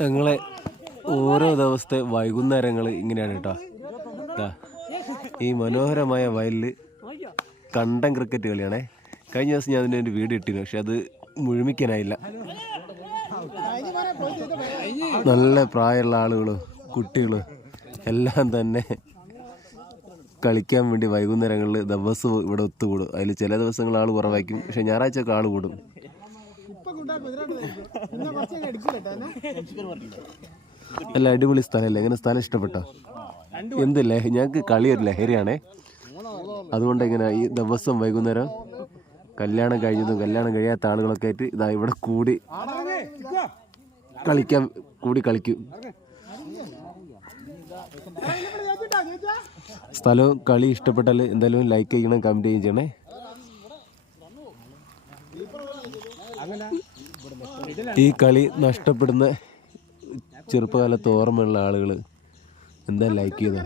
ഞങ്ങളെ ഓരോ ദിവസത്തെ വൈകുന്നേരങ്ങൾ ഇങ്ങനെയാണ് കേട്ടോ. ഈ മനോഹരമായ വയലിൽ കണ്ടം ക്രിക്കറ്റ് കളിയാണേ. കഴിഞ്ഞ ദിവസം ഞാൻ അതിൻ്റെ ഒരു വീഡിയോ ഇട്ടിരുന്നു, പക്ഷെ അത് മുഴുമിക്കാനായില്ല. നല്ല പ്രായമുള്ള ആളുകളും കുട്ടികളും എല്ലാം തന്നെ കളിക്കാൻ വേണ്ടി വൈകുന്നേരങ്ങളിൽ ദിവസവും ഇവിടെ ഒത്തുകൂടും. അതിൽ ചില ദിവസങ്ങൾ ആൾ കുറവായിരിക്കും, പക്ഷെ ഞായറാഴ്ചയൊക്കെ ആൾ കൂടും. നല്ല അടിപൊളി സ്ഥലമല്ലേ? എങ്ങനെ സ്ഥലം ഇഷ്ടപ്പെട്ടോ? എന്ത് ഞങ്ങൾക്ക് കളി ഒരു ലഹരിയാണേ. അതുകൊണ്ട് എങ്ങനെ ഈ ദിവസം വൈകുന്നേരം കല്യാണം കഴിഞ്ഞതും കല്യാണം കഴിയാത്ത ആളുകളൊക്കെ ആയിട്ട് ഇതാ ഇവിടെ കൂടി കളിക്കും. സ്ഥലവും കളി ഇഷ്ടപ്പെട്ടാൽ എന്തായാലും ലൈക്ക് ചെയ്യണം, കമൻറ്റ് ചെയ്യണേ. ഈ കളി നഷ്ടപ്പെടുന്ന ചെറുപ്പകാലത്ത് ഓർമ്മയുള്ള ആളുകൾ എന്താ ലൈക്ക് ചെയ്തത്?